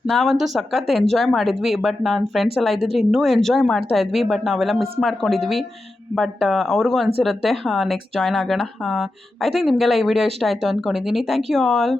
ನಾವಂತೂ ಸಖತ್ ಎಂಜಾಯ್ ಮಾಡಿದ್ವಿ. ಬಟ್ ನಾನು ಫ್ರೆಂಡ್ಸ್ ಎಲ್ಲ ಇದ್ದಿದ್ರೆ ಇನ್ನೂ ಎಂಜಾಯ್ ಮಾಡ್ತಾ ಇದ್ವಿ. ಬಟ್ ನಾವೆಲ್ಲ ಮಿಸ್ ಮಾಡ್ಕೊಂಡಿದ್ವಿ. ಬಟ್ ಅವ್ರಿಗೂ ಅನಿಸಿರುತ್ತೆ ನೆಕ್ಸ್ಟ್ ಜಾಯ್ನ್ ಆಗೋಣ. ಐ ಥಿಂಕ್ ನಿಮಗೆಲ್ಲ ಈ ವಿಡಿಯೋ ಇಷ್ಟ ಆಯಿತು ಅಂದ್ಕೊಂಡಿದ್ದೀನಿ. Thank you all.